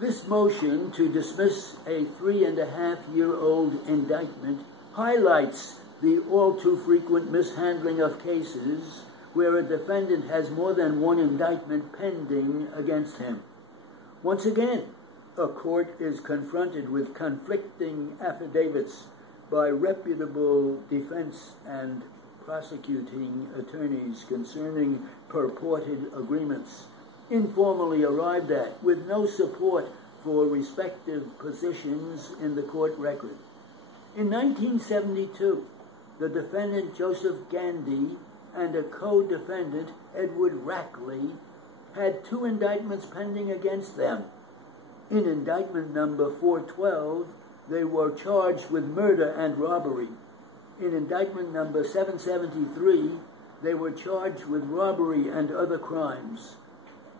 This motion to dismiss a 3.5-year-old indictment highlights the all too frequent mishandling of cases where a defendant has more than one indictment pending against him. Once again, a court is confronted with conflicting affidavits by reputable defense and prosecuting attorneys concerning purported agreements, informally arrived at with no support for respective positions in the court record. In 1972, the defendant Joseph Gandy and a co-defendant Edward Rackley had 2 indictments pending against them. In indictment number 412, they were charged with murder and robbery. In indictment number 773, they were charged with robbery and other crimes.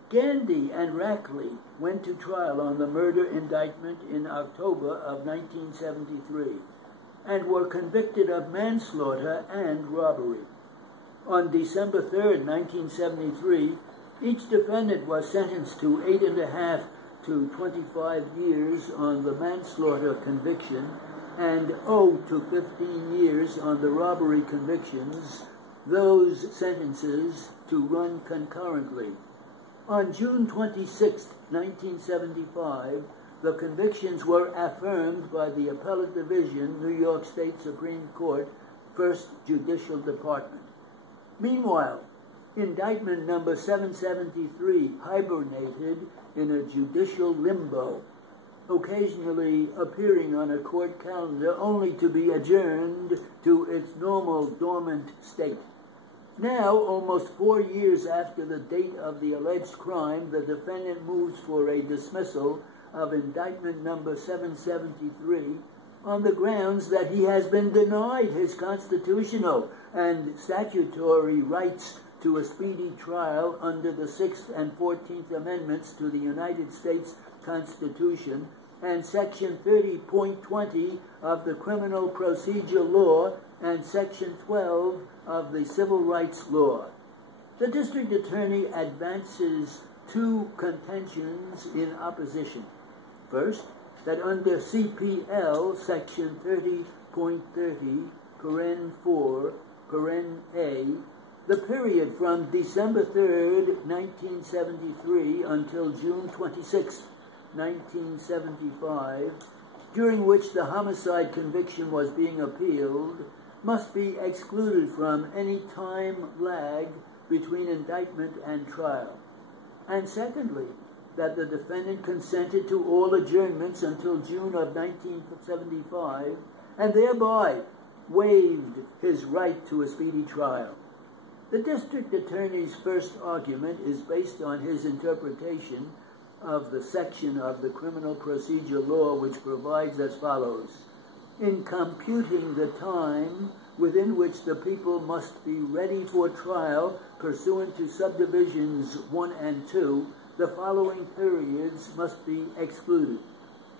Gandy and Rackley went to trial on the murder indictment in October of 1973 and were convicted of manslaughter and robbery. On December 3rd, 1973, each defendant was sentenced to 8.5 to 25 years on the manslaughter conviction and 0 to 15 years on the robbery convictions, those sentences to run concurrently. On June 26, 1975, the convictions were affirmed by the Appellate Division, New York State Supreme Court, First Judicial Department. Meanwhile, indictment number 773 hibernated in a judicial limbo, occasionally appearing on a court calendar only to be adjourned to its normal dormant state. Now, almost 4 years after the date of the alleged crime, the defendant moves for a dismissal of indictment number 773 on the grounds that he has been denied his constitutional and statutory rights to a speedy trial under the 6th and 14th Amendments to the United States Constitution and Section 30.20 of the Criminal Procedure Law and Section 12 of the Civil Rights Law. The district attorney advances 2 contentions in opposition. First, that under CPL Section 30.30, paren 4, paren A, the period from December 3rd, 1973 until June 26, 1975, during which the homicide conviction was being appealed, must be excluded from any time lag between indictment and trial. And secondly, that the defendant consented to all adjournments until June of 1975 and thereby waived his right to a speedy trial. The district attorney's first argument is based on his interpretation of the section of the Criminal Procedure Law which provides as follows: in computing the time within which the people must be ready for trial pursuant to subdivisions 1 and 2, the following periods must be excluded.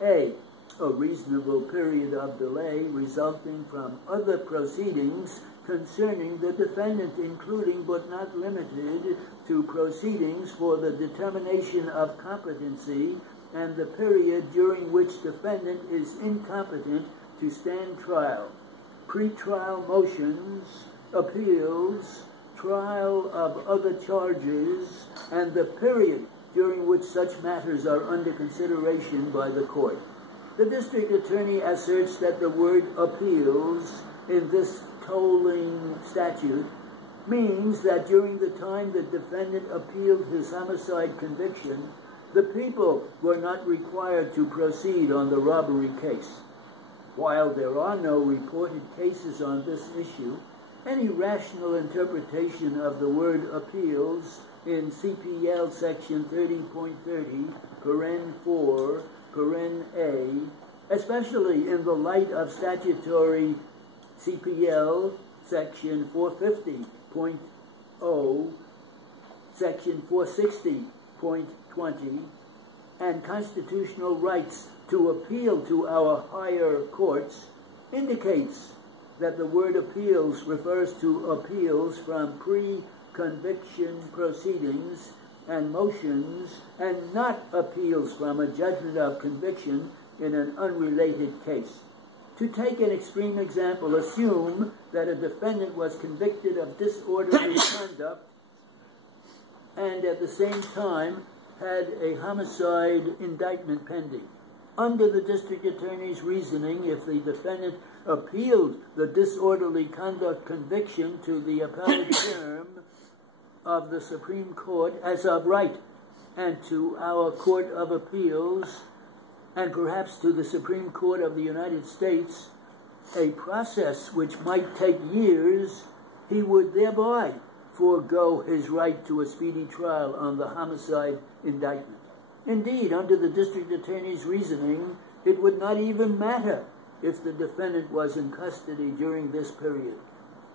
A reasonable period of delay resulting from other proceedings concerning the defendant, including but not limited to proceedings for the determination of competency and the period during which defendant is incompetent to stand trial, pretrial motions, appeals, trial of other charges, and the period during which such matters are under consideration by the court. The district attorney asserts that the word appeals in this tolling statute means that during the time the defendant appealed his homicide conviction, the people were not required to proceed on the robbery case. While there are no reported cases on this issue, any rational interpretation of the word appeals in CPL Section 30.30, paren 4, paren A, especially in the light of statutory CPL Section 450.0, Section 460.20, and constitutional rights to appeal to our higher courts, indicates that the word appeals refers to appeals from pre-conviction proceedings and motions, and not appeals from a judgment of conviction in an unrelated case. To take an extreme example, assume that a defendant was convicted of disorderly conduct and at the same time had a homicide indictment pending. Under the district attorney's reasoning, if the defendant appealed the disorderly conduct conviction to the appellate term of the Supreme Court as of right, and to our Court of Appeals, and perhaps to the Supreme Court of the United States, a process which might take years, he would thereby forego his right to a speedy trial on the homicide indictment. Indeed, under the district attorney's reasoning, it would not even matter if the defendant was in custody during this period.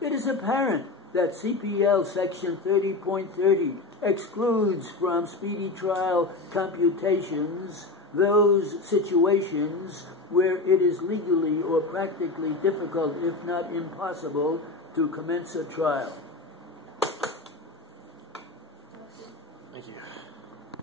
It is apparent that CPL Section 30.30 excludes from speedy trial computations those situations where it is legally or practically difficult, if not impossible, to commence a trial.